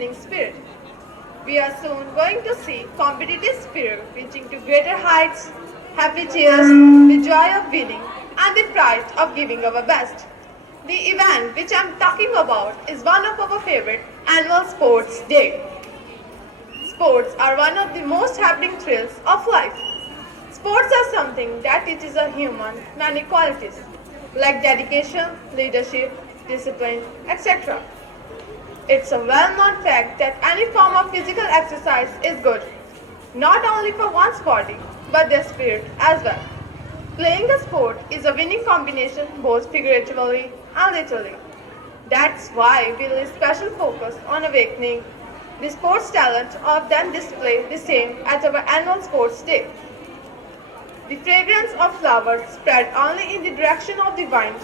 winning spirit. We are soon going to see competitive spirit reaching to greater heights, happy cheers, the joy of winning, and the pride of giving our best. The event which I am talking about is one of our favorite annual sports day. Sports are one of the most happening thrills of life. Sports are something that teaches a human many qualities like dedication, leadership, discipline, etc. It's a well-known fact that any form of physical exercise is good, not only for one's body, but their spirit as well. Playing a sport is a winning combination both figuratively and literally. That's why we lay special focus on awakening the sports talent of then display the same at our annual sports day. The fragrance of flowers spread only in the direction of the wind,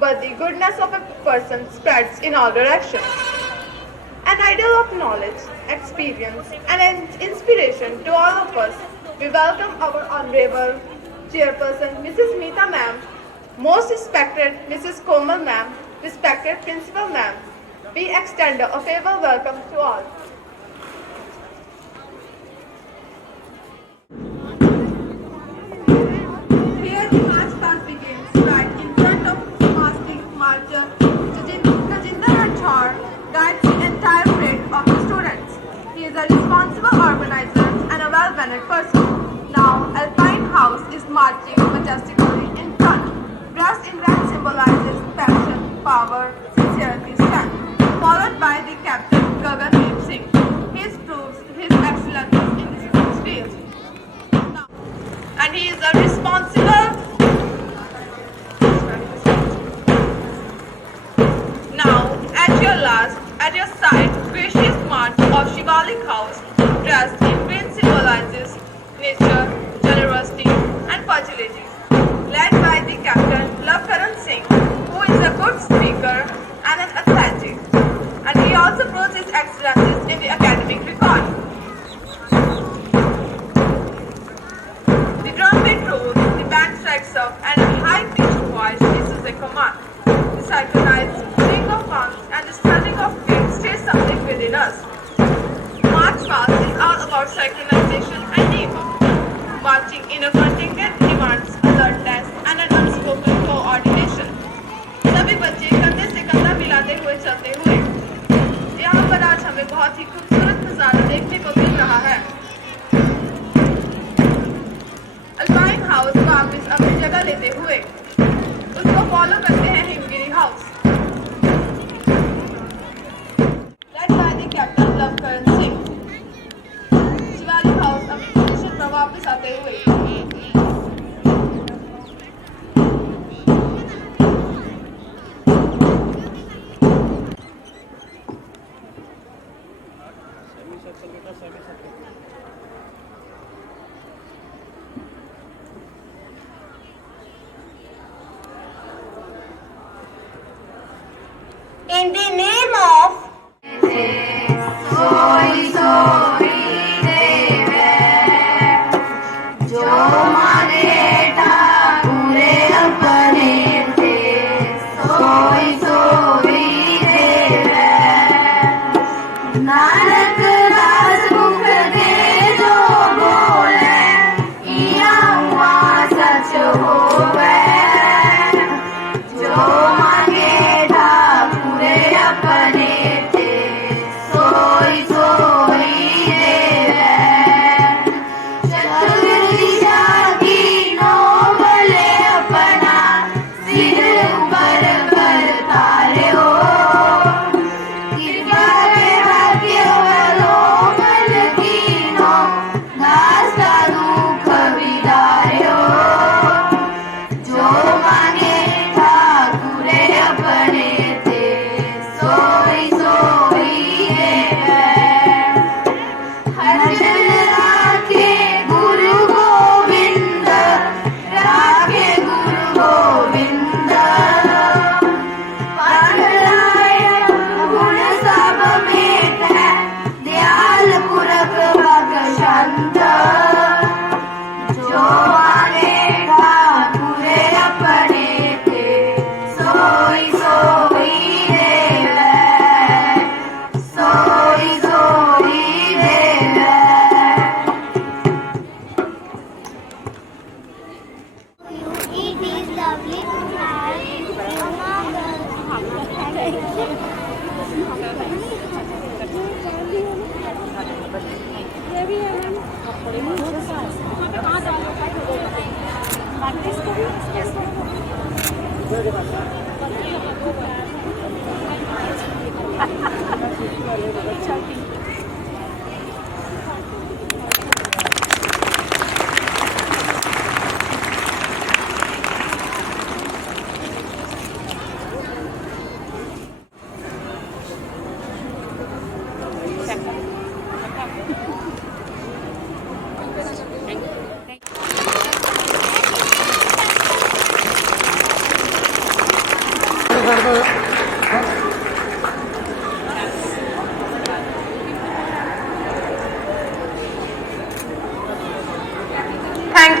but the goodness of a person spreads in all directions. An ideal of knowledge, experience, and an inspiration to all of us, we welcome our Honorable Chairperson Mrs. Meeta Ma'am, most respected Mrs. Komal Ma'am, respected Principal Ma'am. We extend a farewell welcome to all. Here the march past begins, right in front of Master Marcher Tajinder Rachar guides the entire parade of the students. He is a responsible organizer and a well-mannered person. Now, Alpine House is marching majestically in front. Dressed in red symbolizes passion, power, sincerity, strength, followed by the captain Gagandeep Singh. He proves his excellence in the sports field. And he is a responsible. Now, at your side, gracious march of Shivalik House, dressed in green symbolizes nature, generosity, and fertility, led by the captain Lavkaran Singh, who is a good speaker and an athletic, and he also proves his excellences in the academic record. The trumpet rolls, the band strikes up, and a high-pitched voice issues a command. The synchronized ring of arms and the strutting of feet stays something within us. March past is all about synchronization and teamwork. Marching in a contingent demands alertness and an unspoken coordination. सभी बच्चे कंधे से कंधा मिलाते हुए चलते हुए। यहाँ पर आज हमें बहुत ही खूबसूरत नज़ारा देखने को मिल रहा है। अल्पाइन हाउस वापस अपनी जगह लेते हुए उसको फॉलो करते हैं Himgiri house. Led by the captain Lavkaran Singh. Shivalik house अपनी पोजीशन पर वापस आते हुए in the name of सोई सोई देवे जो माने ठाकुरे अपने थे सोई सोई देवे नानक दास मुख दे जो बोले इया हुआ सच होवे जो मांगे ठाकुरे अपने थे सोई सोई देवे चतुर दिशा की नोबले अपना सिर ऊपर कर तारे हो कृपा के भाग्य वालों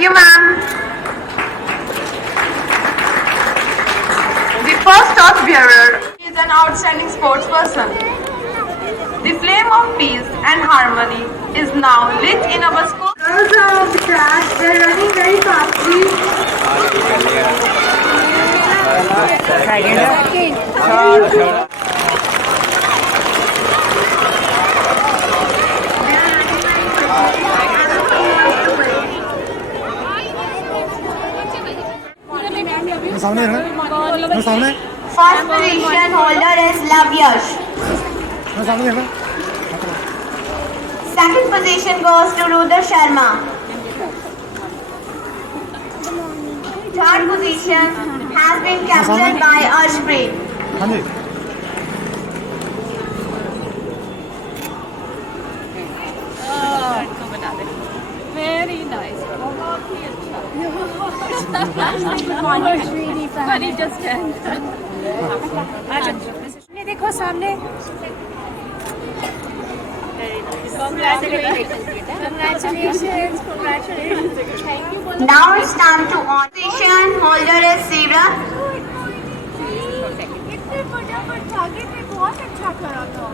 you, ma'am. The first torch bearer is an outstanding sportsperson. The flame of peace and harmony is now lit in our school. Girls are on the track. They're running very fastly. सामने है ना सामने First position holder is Lavyash. सामने है ना Second position goes to Rudra Sharma. Third position has been captured by Arshpreet. हाँ जी Very nice. बहुत ही अच्छा. Funny just stand. ने देखो सामने Congratulations. Thank you. Now it's time to on. Position holder is Sivra. इतने फटाफट भागे थे बहुत अच्छा करा था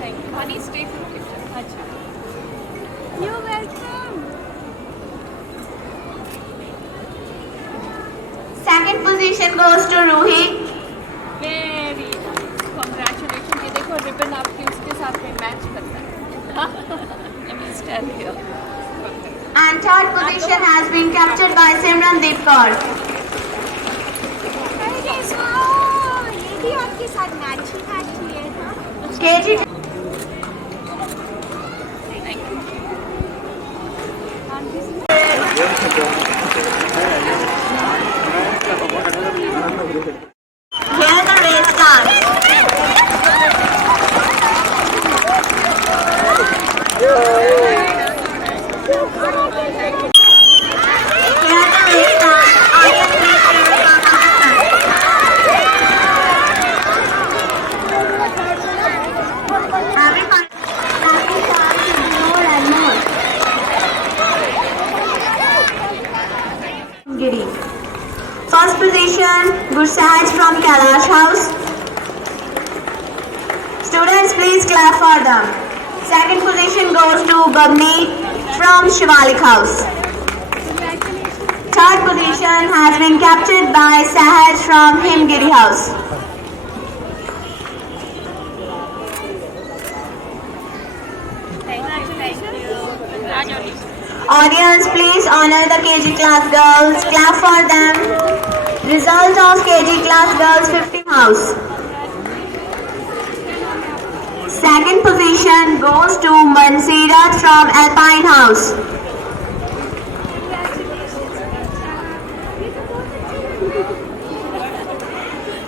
Thank you. Funny stay for the picture. अच्छा. You welcome Second position goes to Ruhi. Very nice. Congratulations. ये देखो ribbon आपके उसके साथ में match करता है. Let me stand here. And third position has been captured by Simrandeep Kaur. अरे सो ये भी आपके साथ मैच ही है ना KG Thank you. Here the race starts. Here the race starts. Audience please share your participants. Every participant should be more and more. Giri. First position, Gursahaj from Kailash House. Students, please clap for them. Second position goes to Babni from Shivalik House. Third position has been captured by Sahaj from Himgiri House. Audience, please honor the KG class girls. Clap for them. Result of KG class girls 50 house. Second position goes to Mansirat from Alpine House.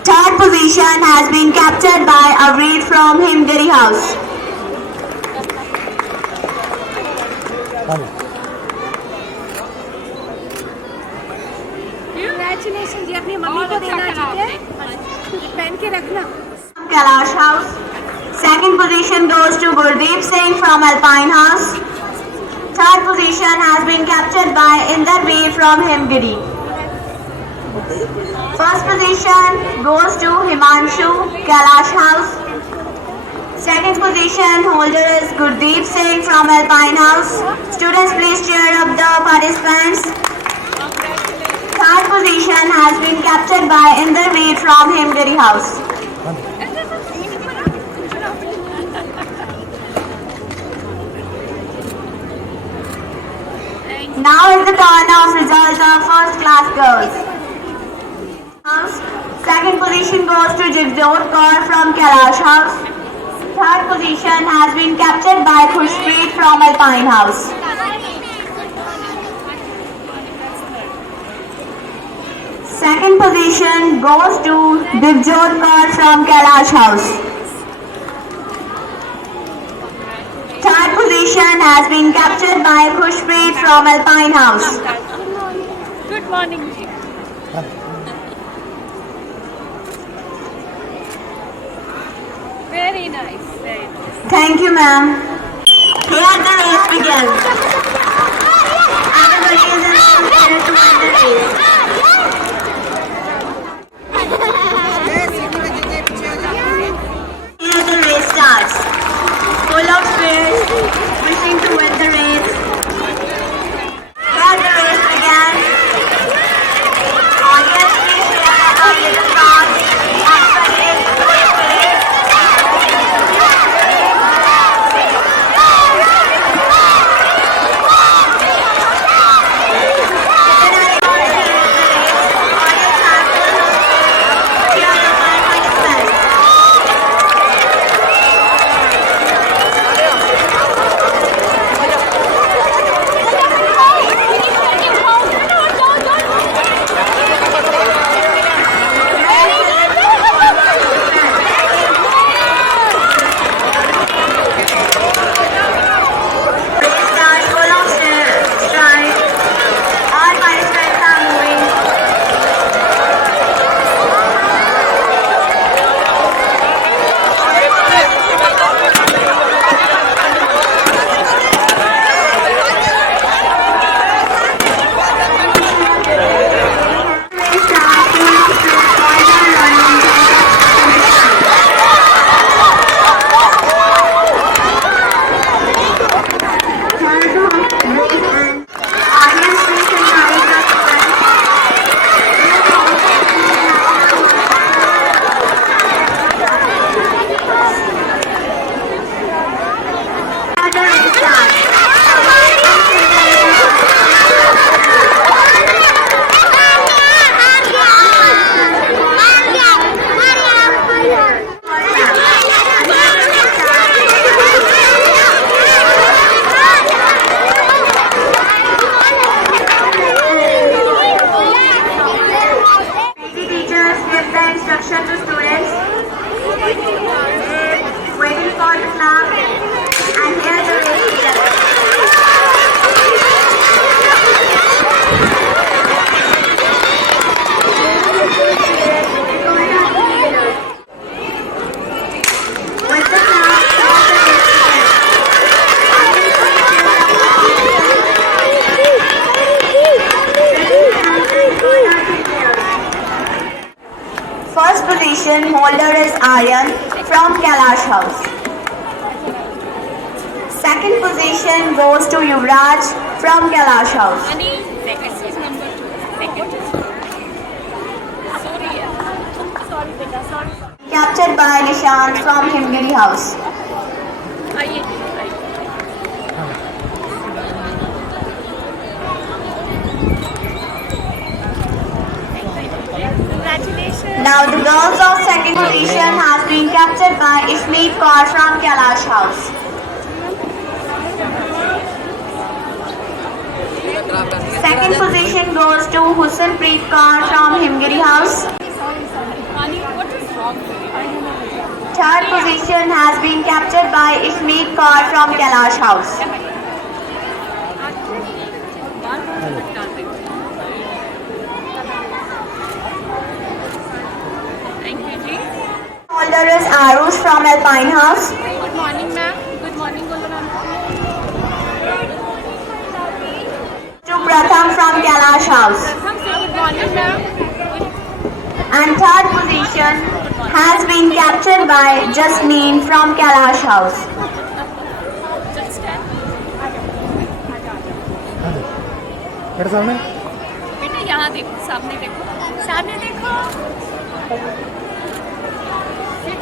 Third position has been captured by Avreed from Himgiri House. हाँ जी Congratulations ये अपनी mummy को देना ठीक है पहन के रखना Kailash House. Second position goes to Gurdeep Singh from Alpine House. Third position has been captured by Inder Veer from Himgiri. First position goes to Himanshu, Kailash House. Second position holder is Gurdeep Singh from Alpine House. Students, please cheer up the participants. Third position has been captured by Inder Veer from Himgiri House. Now is the turn of results of first class girls. Second position goes to Jagjot Kaur from Kailash House. Third position has been captured by Khushpreet from Alpine House. Second position goes to Divjot Kaur from Kailash House. Third position has been captured by Khushpreet from Alpine House. Good morning, ji. Very nice. Very nice. Thank you, ma'am. Here the race begins. And the buddies and volunteers to win the race. Here the race starts. Full of spirits, wishing to win the race. Here the race began. Audience, please share a little song and practice full spirit. First position holder is Aryan from Kailash House. Second position goes to Yuvraj from Kailash House. आणि second is number 2 sorry बेटा sorry Captured by Nishant from Himgiri House. आइए Congratulations. Now the girls of second position has been captured by Ishmeet Kaur from Kailash House. Second position goes to Hussainpreet Kaur from Himgiri House. Ani, what is wrong with you? Third position has been captured by Ishmeet Kaur from Kailash House. Thank you ji. Holder is Arush from Alpine House. Good morning ma'am. Good morning बोलो ma'am. To Pratham from Kailash House. Pratham say good morning ma'am. And third position has been captured by Jasmine from Kailash House. Just stand. मेरे सामने बेटा यहाँ देखो सामने देखो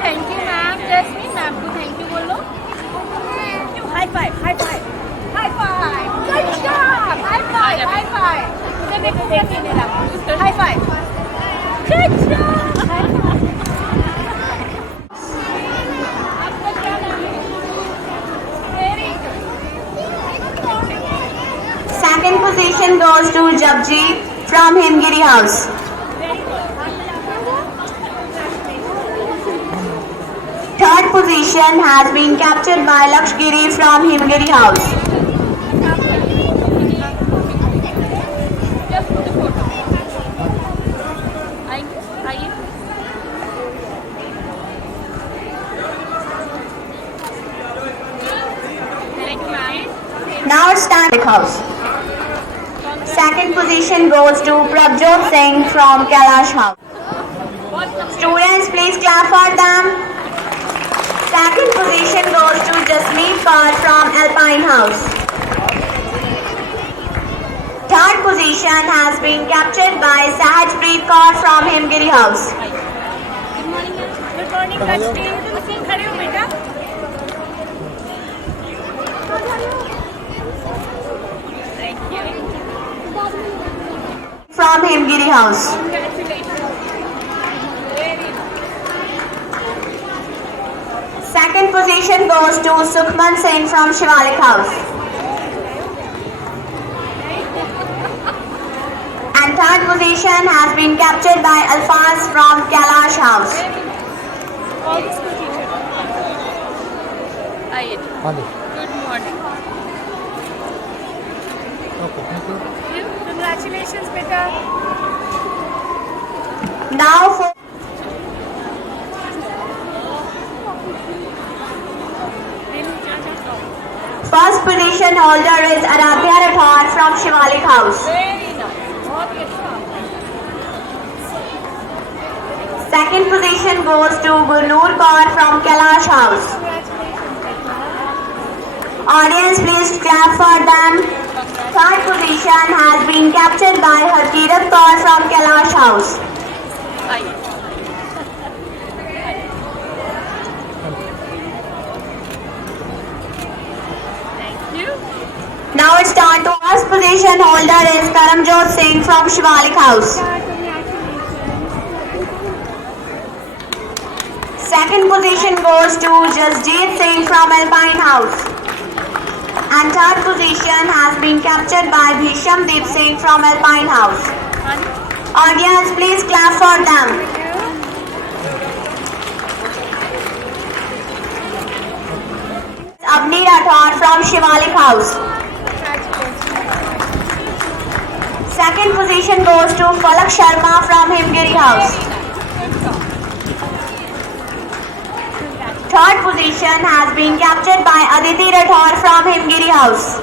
thank you ma'am jasmine ma'am को thank you बोलो high five good job high five मुझे देखो देखिए मेरा हाई फाइव गुड जॉब आपका क्या नाम है very Second position goes to Japji from Himgiri House. Third position has been captured by Lakshgiri from Himgiri House. Just put the photo. आइए Thank you. Now it's time to house. Second position goes to Prabjot Singh from Kailash House. Students, please clap for them. Second position goes to Jasmeet Kaur from Alpine House. Third position has been captured by Sahajpreet Kaur from Himgiri House. Good morning Lakshmi तुम खड़े हो बेटा thank you From Himgiri House. Second position goes to Sukhman Singh from Shivalik House. And third position has been captured by Alphonse from Kailash House. All the school teacher आइए हाँ जी good morning okay thank you congratulations बेटा Now for first position holder is Aradhya Rathod from Shivalik House. Very nice बहुत ही अच्छा Second position goes to Gurnoor Kaur from Kailash House. Audience, please clap for them. Third position has been captured by Harkirat Kaur from Kailash House. आइए thank you Now it's turn to first position holder is Karamjot Singh from Shivalik House. Second position goes to Jasjeet Singh from Alpine House. And third position has been captured by Bhisham Deep Singh from Alpine House. Audience, please clap for them. Avni Rathod from Shivalik House. Second position goes to Palak Sharma from Himgiri House. Third position has been captured by Aditi Rathod from Himgiri House.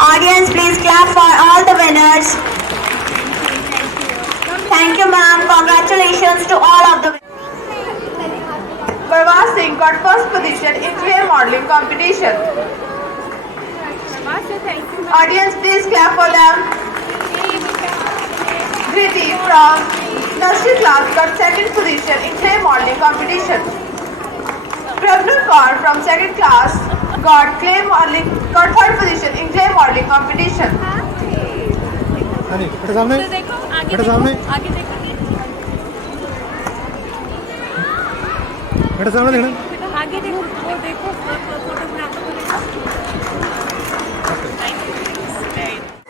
Audience, please clap for all the winners. Thank you, ma'am. Congratulations to all of the winners. Parvaz Singh got first position in clay modeling competition. Audience, please clap for them. Dhriti from nursery class got second position in clay modeling competition. Prabnu Kaur from second class got third position in clay modeling competition. हाँ जी बेटे सामने तो देखो आगे बेटे सामने आगे देखो बेटे सामने देखना आगे देखो वो देखो फोटोग्राफर को देखो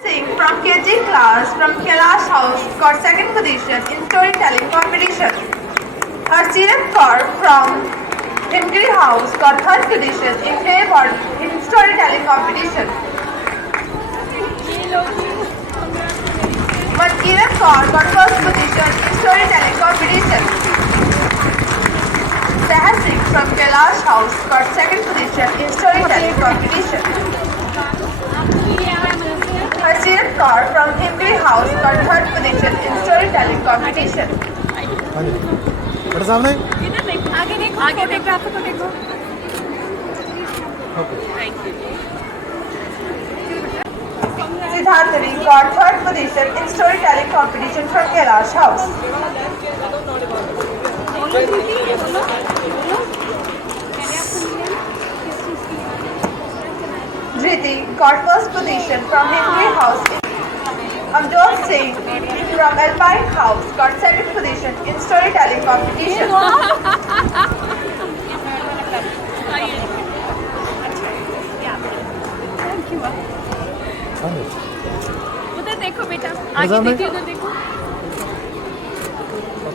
Singh from KG class from Kailash House got second position in storytelling competition. Harsirat Kaur from Himgiri House got third position in storytelling competition. Mankirat Kaur got first position in storytelling competition. Sahaj Singh from Kailash House got second position in storytelling competition. Harsirat Kaur from Himgiri House got third position in storytelling competition. हाँ जी बेटे सामने इधर देखो आगे देखो photographer को देखो okay thank you Siddharthani got third position in storytelling competition from Kailash House. Dhriti got first position from Himgiri House. Amjot Singh from Alpine House got second position in storytelling competition. Thank you हाँ जी उधर देखो बेटा आगे सामने? देखिए उधर देखो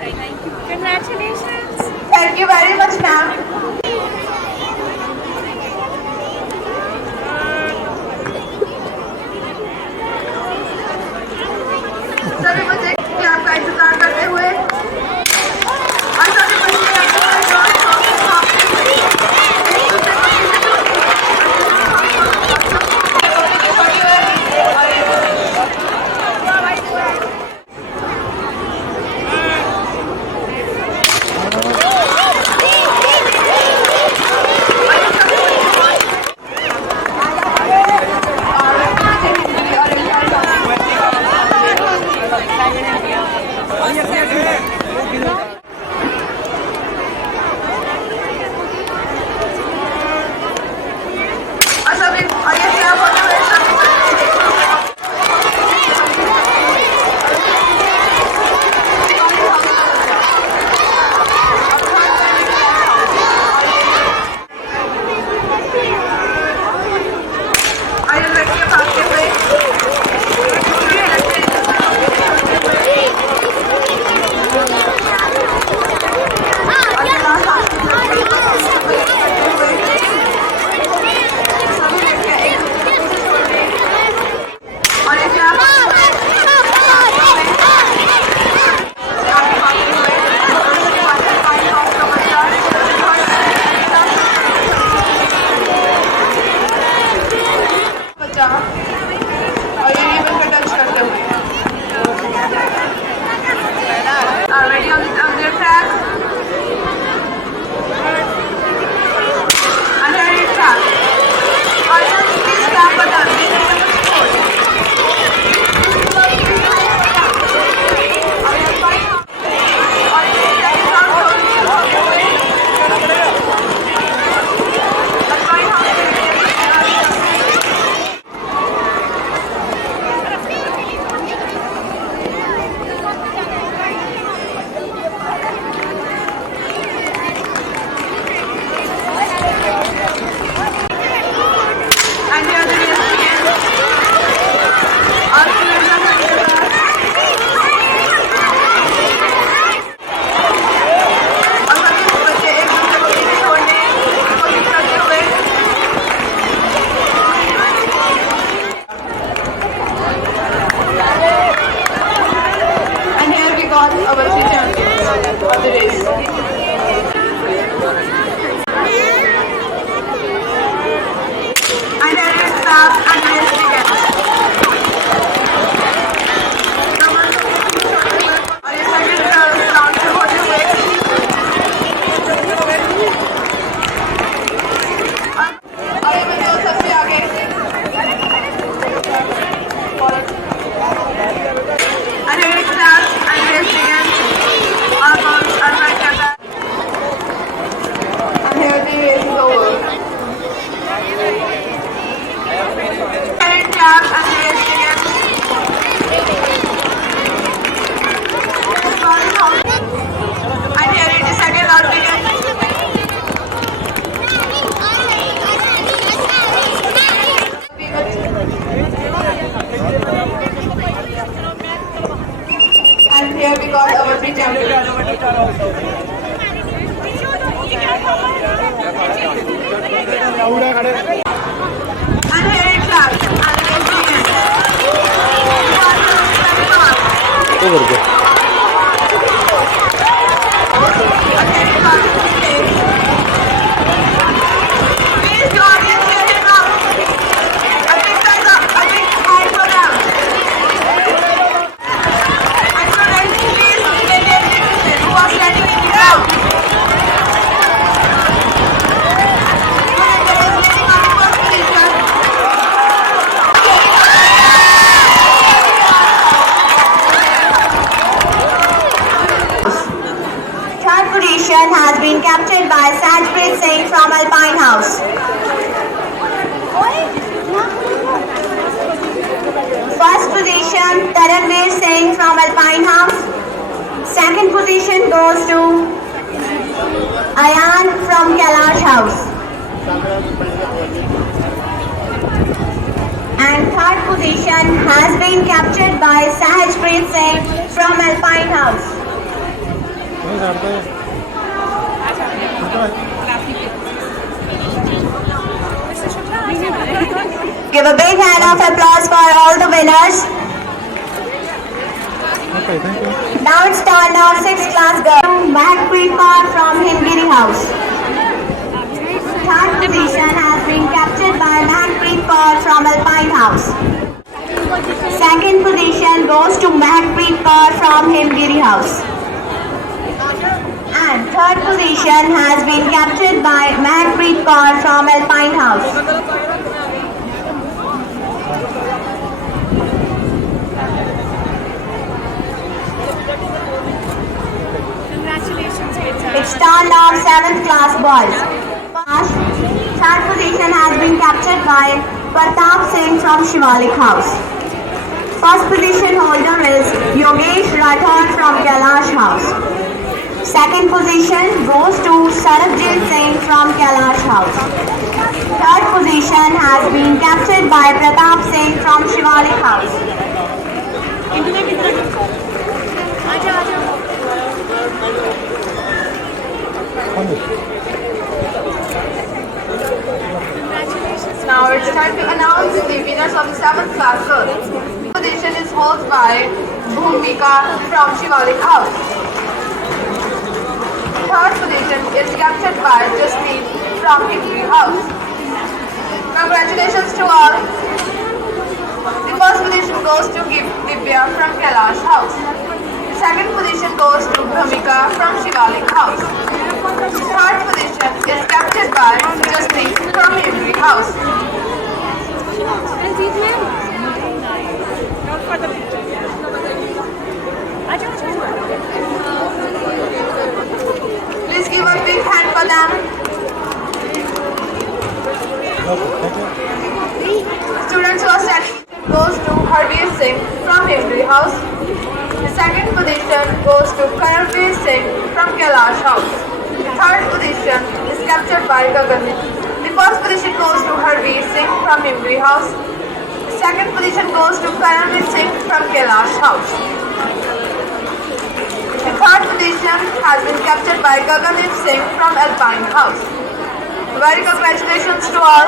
thank you congratulations Thank you very much, ma'am. सभी बच्चे क्या आपका इंतजार करते हुए और सभी बच्चे And here it comes. And it is the end. तो करके Again, it comes to the stage. Please, the audience, cheer him up. A big thumbs up, a big hand for them. And students, please make their decision who are standing in the crowd. Student that is leading on the first position. Third position has been captured by Sajpreet Singh from Alpine House. First position, Taranveer Singh from Alpine House. Second position goes to Ayan from Kailash House. And third position has been captured by Sajpreet Singh from Alpine House. नहीं झाड़ते Give a big hand of applause for all the winners. Okay thank you Now it's turn our 6th class girl, Mahakpreet Kaur from Himgiri House. Third position has been captured by Mahakpreet Kaur from Alpine House. Second position goes to Mahakpreet Kaur from Himgiri House. And third position has been captured by Mahakpreet Kaur from Alpine House. Congratulations, Peter. It's turn of 7th class boys. Third position has been captured by Pratap Singh from Shivalik House. First position holder is Yogesh Rathod from Kailash House. Second position goes to Sarabjit Singh from Kailash House. Third position has been captured by Pratap Singh from Shivalik House. Now it's time to announce the winners of the 7th class girls. Position is held by Bhumika from Shivalik House. Third position is captured by Jasmeet from Hickory House. Congratulations to all. The first position goes to Divya from Kailash House. The second position goes to Bhumika from Shivalik House. The third position is captured by Jasmeet from Hickory House. Not for the picture. Please give a big hand for them. Okay thank you Students who are second goes to Harveer Singh from Himgiri House. The second position goes to Karanveer Singh from Kailash House. The third position is captured by Gagan. The first position goes to Harveer Singh from Himgiri House. The second position goes to Karanveer Singh from Kailash House. The third position has been captured by Gagandeep Singh from Alpine House. Very congratulations to all.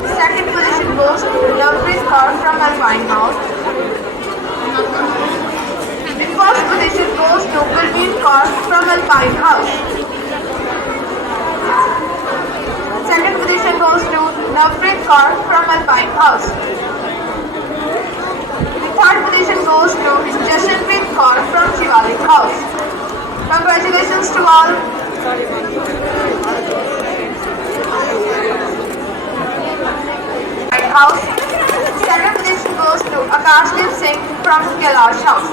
The second position goes to Lovepreet Kaur from Alpine House. The first position goes to Gurmeet Kaur from Alpine House. Second position goes to Lovepreet Kaur from Alpine House. The third position goes to Jashanpreet Kaur from Shivalik House. Congratulations to all. House. Second position goes to Akashdeep Singh from Kailash House.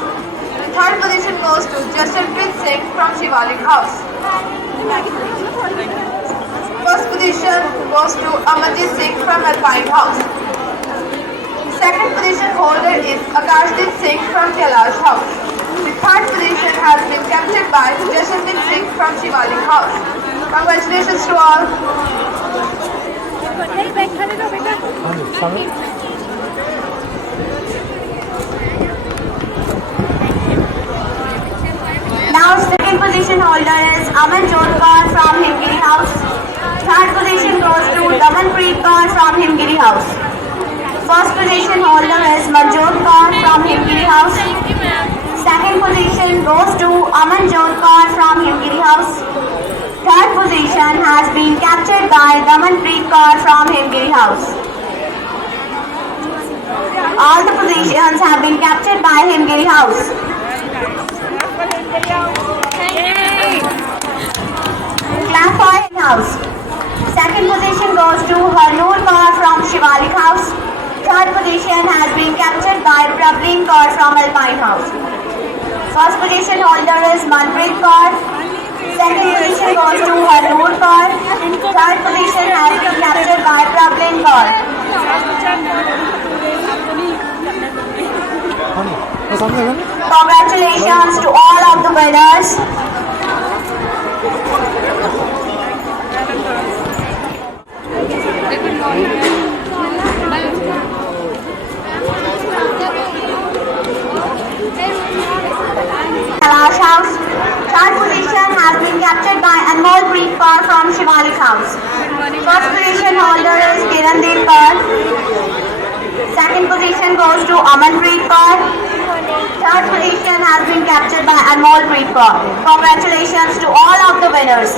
The third position goes to Jashanpreet Singh from Shivalik House. First position goes to Amarjit Singh from Alpine House. Second position holder is Akashdeep Singh from Kailash House. The third position has been captured by Jashanpreet Singh from Shivalik House. Congratulations to all. हाँ जी स्वागत Now it's the Second position holder is Aman Jotkar from Himgiri House. Third position goes to Damanpreet Kaur from Himgiri House. First position holder is Manjot Kaur from Himgiri House. Second position goes to Aman Jotkar from Himgiri House. Third position has been captured by Damanpreet Kaur from Himgiri House. All the positions have been captured by Himgiri House. Clap for Himgiri House. Second position goes to Harnoor Kaur from Shivalik House. Third position has been captured by Prableen Kaur from Alpine House. First position holder is Manpreet Kaur. Second position goes to Harnoor Kaur. Third position has been captured by Prableen Kaur. सामने है Congratulations to all of the winners. Kailash House. Third position has been captured by Anmol Preet Kaur from Shivalik House. First position holder is Kirandeep Kaur. Second position goes to Amanpreet Kaur. Third position has been captured by Anmol Preet Kaur. Congratulations to all of the winners.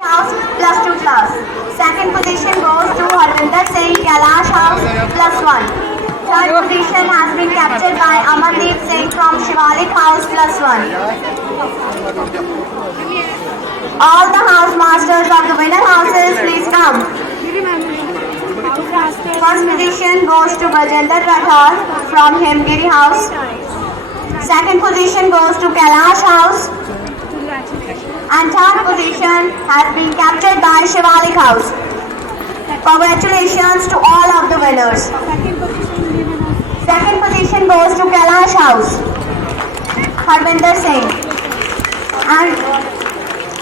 House plus 2 class. Second position goes to Harvinder Singh, Kailash House plus 1. Third position has been captured by Amandeep Singh from Shivalik House plus 1. All the house masters of the winner houses, please come. First position goes to Bajendra Rathar from Himgiri House. Second position goes to Kailash House. And third position has been captured by Shivalik House. Congratulations to all of the winners. Second position goes to Kailash House, Harvinder Singh.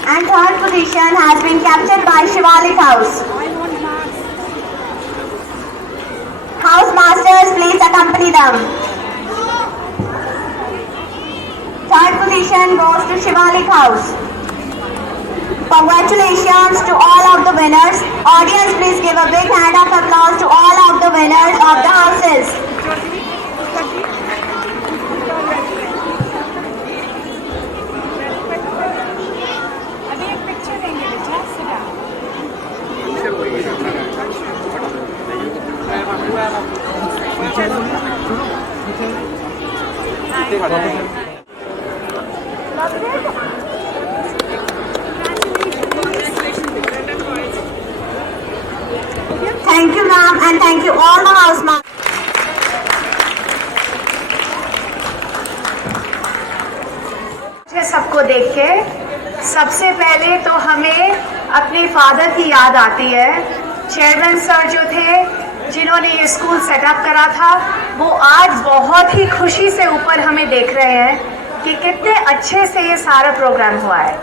And third position has been captured by Shivalik House. House masters, please accompany them. Third position goes to Shivalik House. Congratulations to all of the winners. Audience, please give a big hand of applause to all of the winners of the houses. Thank you, ma'am, and thank you all the house masters. सबको देख के सबसे पहले तो हमें अपने father की याद आती है। चेयरमैन सर जो थे जिन्होंने ये स्कूल सेटअप करा था, वो आज बहुत ही खुशी से ऊपर हमें देख रहे हैं कि कितने अच्छे से ये सारा प्रोग्राम हुआ है।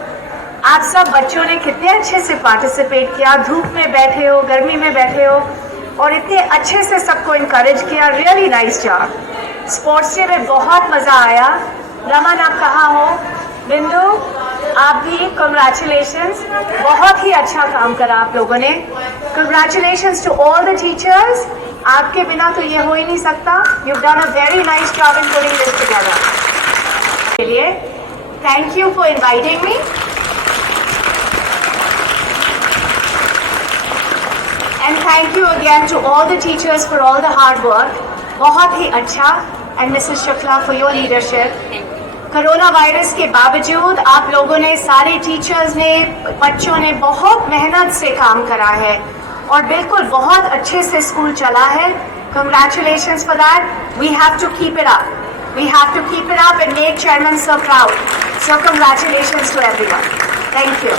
आप सब बच्चों ने कितने अच्छे से पार्टिसिपेट किया, धूप में बैठे हो, गर्मी में बैठे हो और इतने अच्छे से सबको इनकरेज किया। Really nice job. Sports day में बहुत मज़ा आया। रमन, आप कहाँ हो? बिंदु, आप भी कंग्रेचुलेशंस, बहुत ही अच्छा काम करा आप लोगों ने। Congratulations to all the teachers. आपके बिना तो ये हो ही नहीं सकता। You done a very nice job in putting this together. के लिए thank you for inviting me. And thank you again to all the teachers for all the hard work. बहुत ही अच्छा। And Mrs. Shukla for your leadership. Corona virus के बावजूद आप लोगों ने, सारे टीचर्स ने, बच्चों ने बहुत मेहनत से काम करा है और बिल्कुल बहुत अच्छे से स्कूल चला है। Congratulations for that. We have to keep it up. We have to keep it up and make Chairman so proud. So congratulations to everyone. Thank you.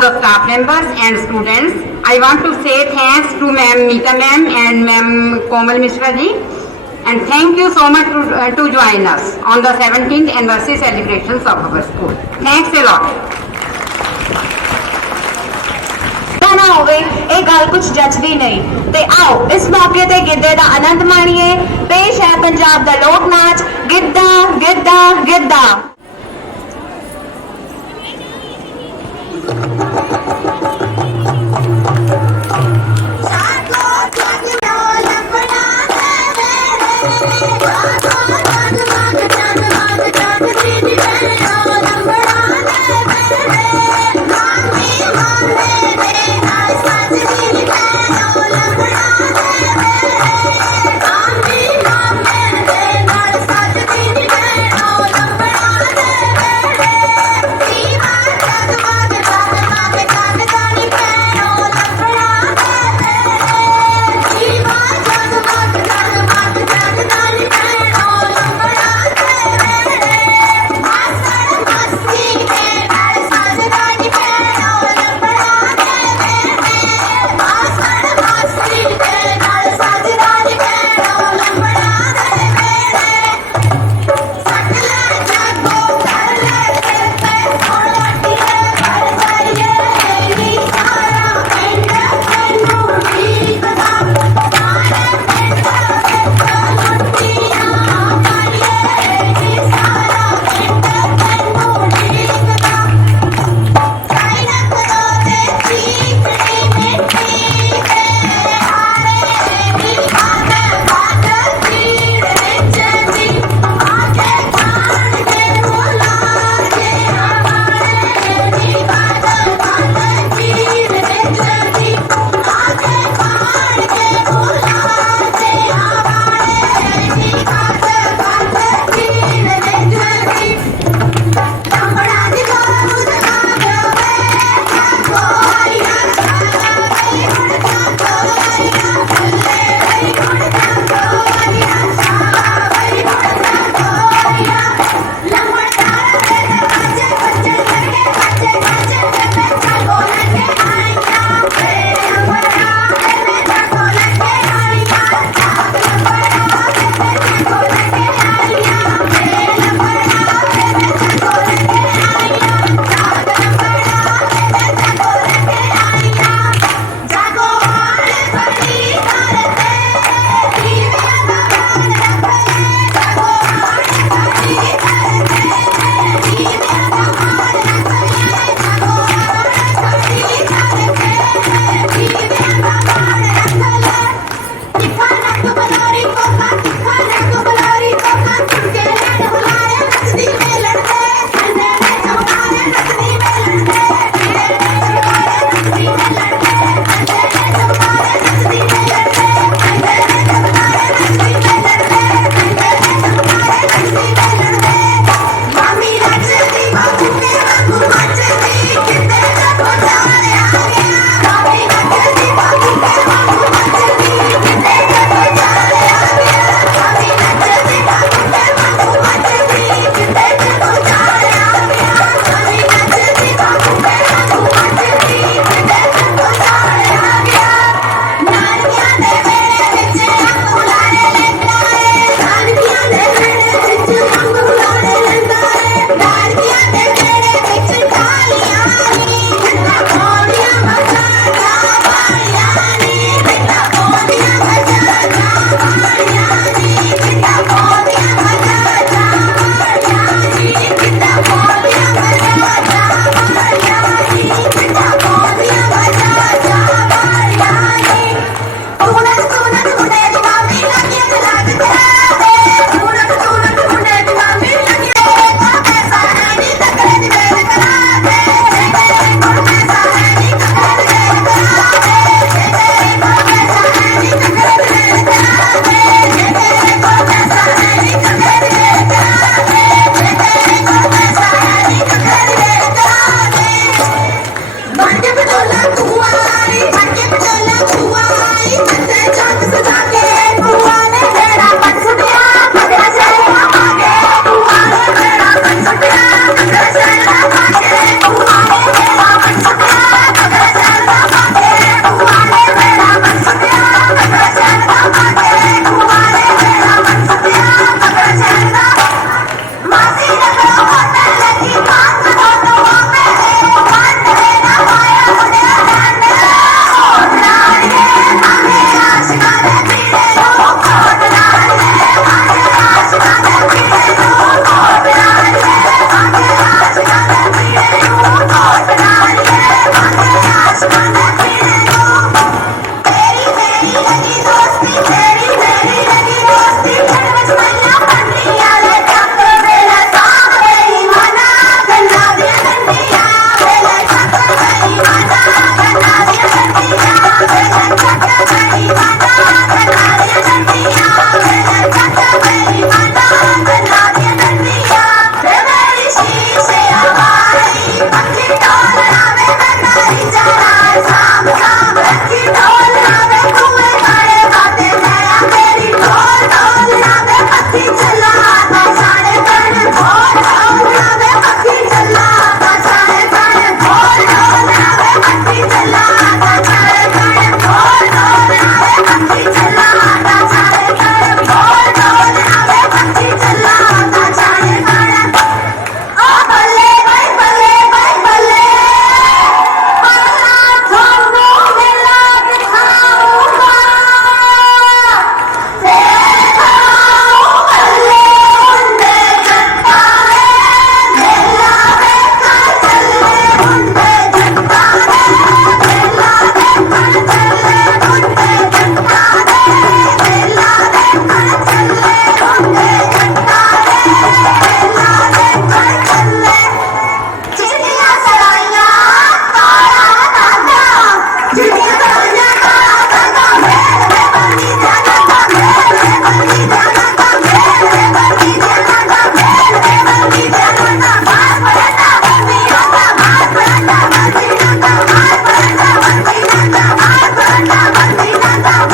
The staff members and students, I want to say thanks to Ma'am Meeta Ma'am and Ma'am Komal Mishra ji, and thank you so much to join us on the 17th anniversary celebrations of our school. Thanks a lot. ਨਾ ਹੋਵੇ ਇਹ ਗੱਲ ਕੁਝ ਜੱਜਦੀ ਨਹੀਂ। ਤੇ ਆਓ ਇਸ ਮੌਕੇ ਤੇ ਗਿੱਧੇ ਦਾ ਆਨੰਦ ਮਾਣੀਏ। ਪੇਸ਼ ਹੈ ਪੰਜਾਬ ਦਾ ਲੋਕ ਨਾਚ Giddha Giddha Giddha. Thank you. Thank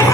you.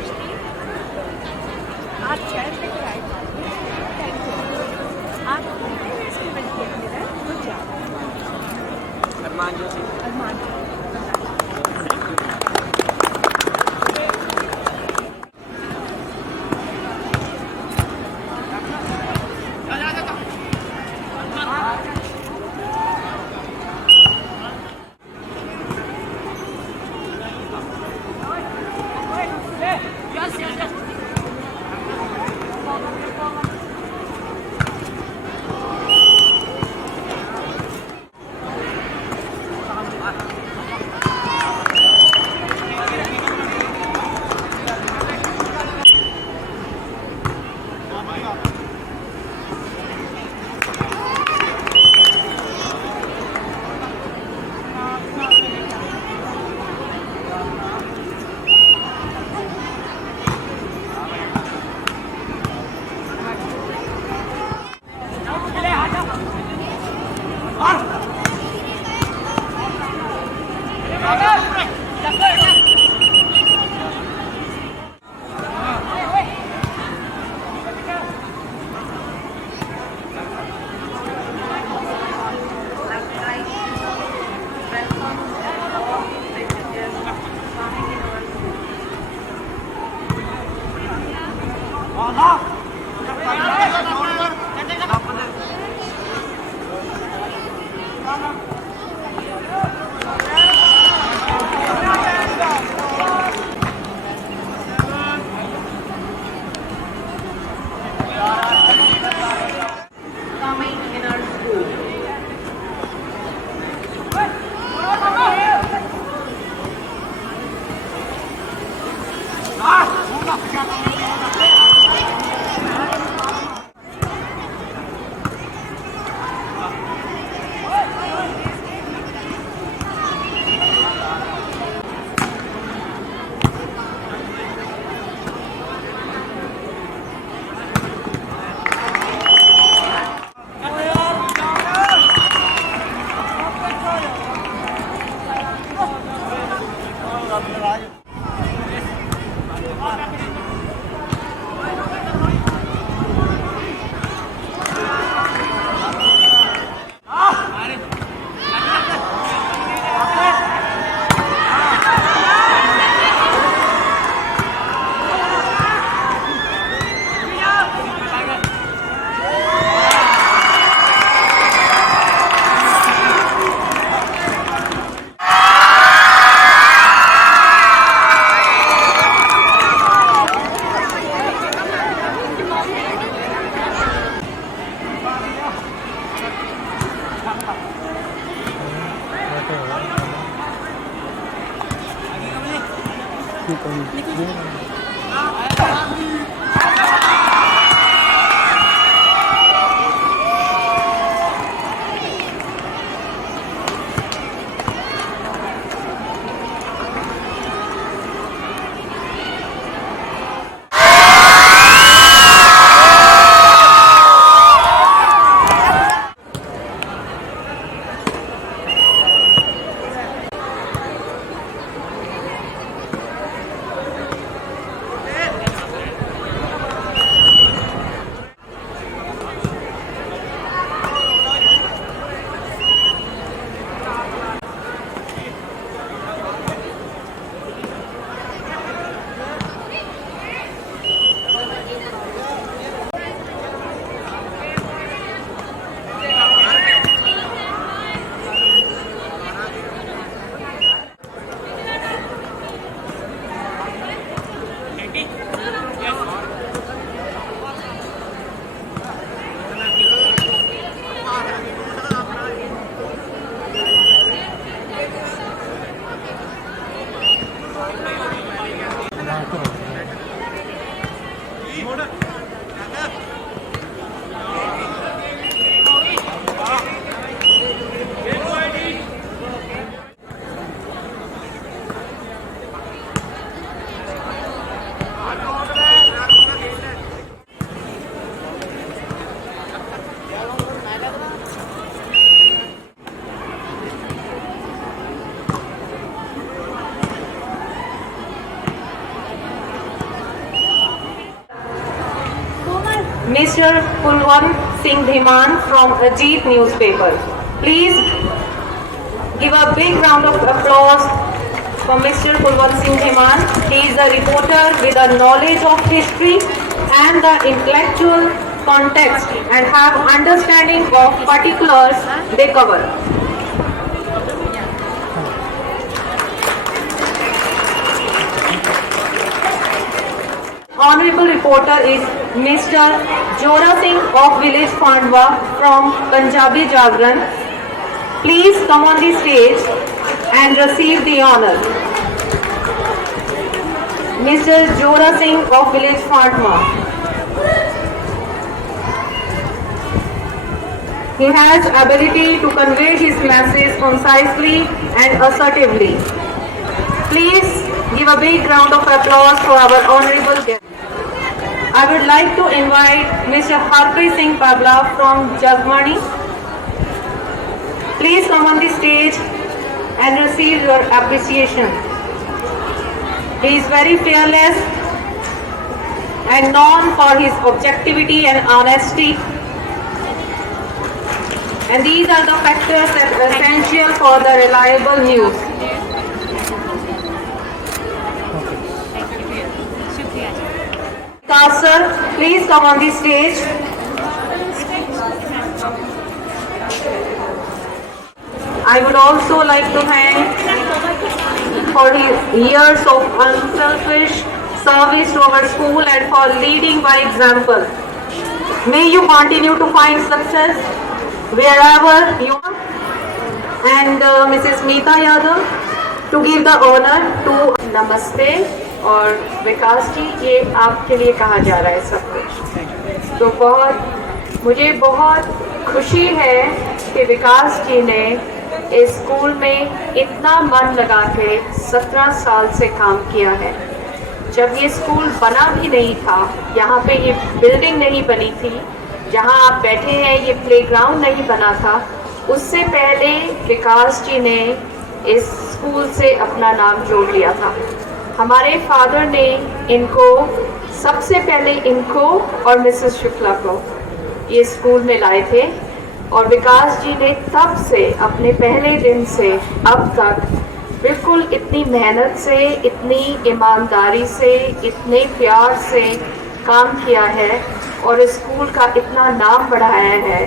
आरती आप चेयर पे कराए थैंक यू आप स्टूडेंट के लिए good job Armaan Mr. Kulwant Singh Dhiman from Ajit newspaper. Please give a big round of applause for Mr. Kulwant Singh Dhiman. He is a reporter with a knowledge of history and the intellectual context and have understanding of particulars they cover. Honorable reporter is Mr. Jora Singh of village Pandwa from Punjabi Jagran. Please come on the stage and receive the honor. Mr. Jora Singh of village Pandwa. He has ability to convey his message concisely and assertively. Please give a big round of applause for our honorable guest. I would like to invite Mr. Harpreet Singh Pabla from Jagmani. Please come on the stage and receive your appreciation. He is very fearless and known for his objectivity and honesty. And these are the factors that are essential for the reliable news. Sir, please come on the stage. I would also like to thank for his years of unselfish service to our school and for leading by example. May you continue to find success wherever you are. And Mrs. Meeta Yadav to give the honor to नमस्ते और विकास जी, ये आपके लिए कहा जा रहा है सब कुछ। तो मुझे बहुत खुशी है कि विकास जी ने इस स्कूल में इतना मन लगा के 17 साल से काम किया है। जब ये स्कूल बना भी नहीं था, यहाँ पे ये बिल्डिंग नहीं बनी थी, जहाँ आप बैठे हैं ये प्लेग्राउंड नहीं बना था, उससे पहले विकास जी ने इस स्कूल से अपना नाम जोड़ लिया था। हमारे फादर ने इनको सबसे पहले इनको और मिसेस शुक्ला को ये स्कूल में लाए थे और विकास जी ने तब से अपने पहले दिन से अब तक बिल्कुल इतनी मेहनत से, इतनी ईमानदारी से, इतने प्यार से काम किया है और इस स्कूल का इतना नाम बढ़ाया है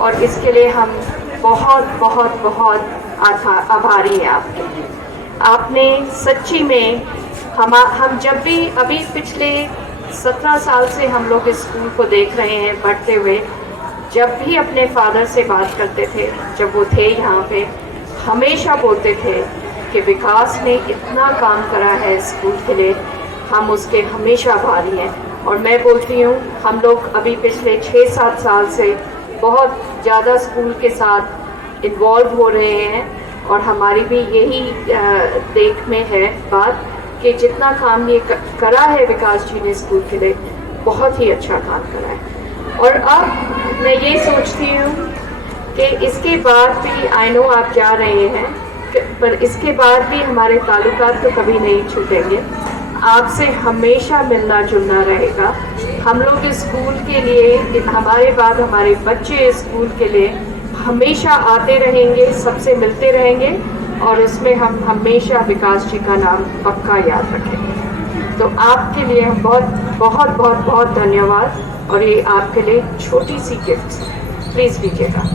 और इसके लिए हम बहुत बहुत बहुत आभारी हैं आपके। आपने सच्ची में हम जब भी अभी पिछले 17 साल से हम लोग इस स्कूल को देख रहे हैं बढ़ते हुए, जब भी अपने फादर से बात करते थे, जब वो थे यहाँ पे, हमेशा बोलते थे कि विकास ने इतना काम करा है स्कूल के लिए, हम उसके हमेशा आभारी हैं। और मैं बोलती हूँ हम लोग अभी पिछले 6-7 साल से बहुत ज़्यादा स्कूल के साथ इन्वॉल्व हो रहे हैं और हमारी भी यही देख में है बात कि जितना काम ये करा है विकास जी ने स्कूल के लिए, बहुत ही अच्छा काम करा है। और अब मैं ये सोचती हूँ कि इसके बाद भी आई नो आप जा रहे हैं, पर इसके बाद भी हमारे ताल्लुकात तो कभी नहीं छूटेंगे। आपसे हमेशा मिलना जुलना रहेगा। हम लोग इस स्कूल के लिए, हमारे बाद हमारे बच्चे इस स्कूल के लिए हमेशा आते रहेंगे, सबसे मिलते रहेंगे और इसमें हम हमेशा विकास जी का नाम पक्का याद रखेंगे। तो आपके लिए हम बहुत बहुत बहुत बहुत धन्यवाद और ये आपके लिए छोटी सी गिफ्ट प्लीज़ लीजिएगा।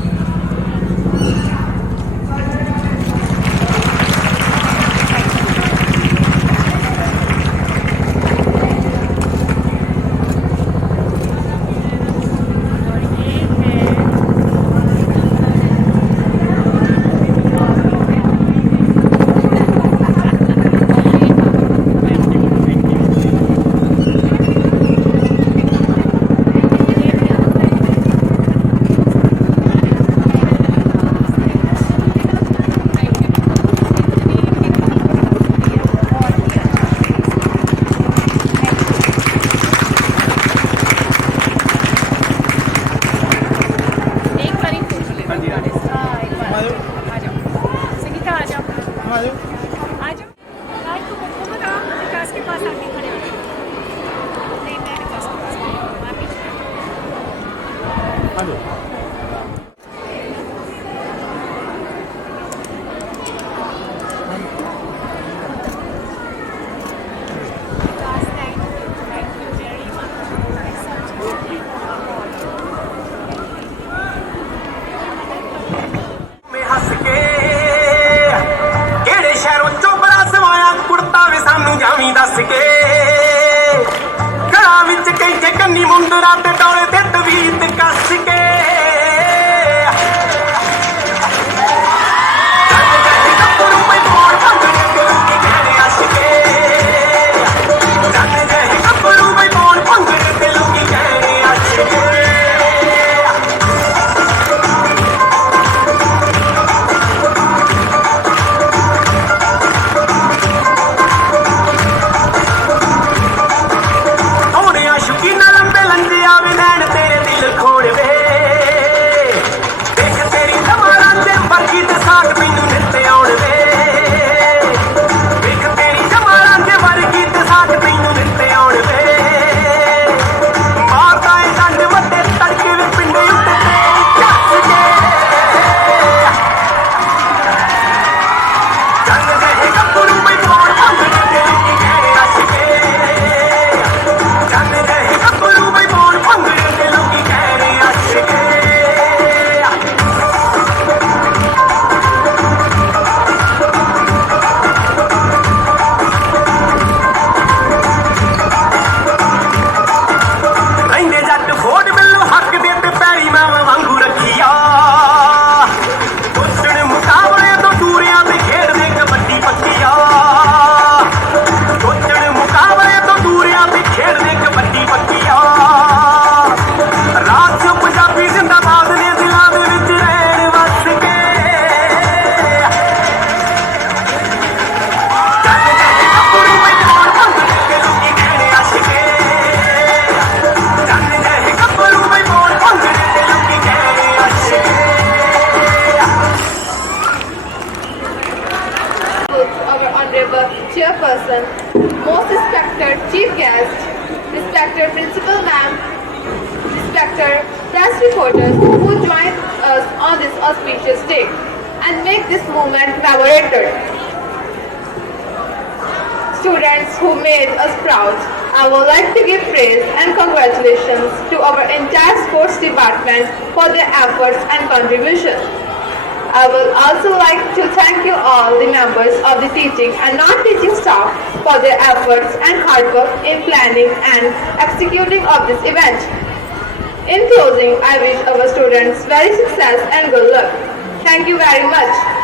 supporters who joined us on this auspicious day and make this moment memorable. Students who made us proud, I would like to give praise and congratulations to our entire sports department for their efforts and contributions. I would also like to thank you all the members of the teaching and non-teaching staff for their efforts and hard work in planning and executing of this event. In closing, I wish our students very success and good luck. Thank you very much.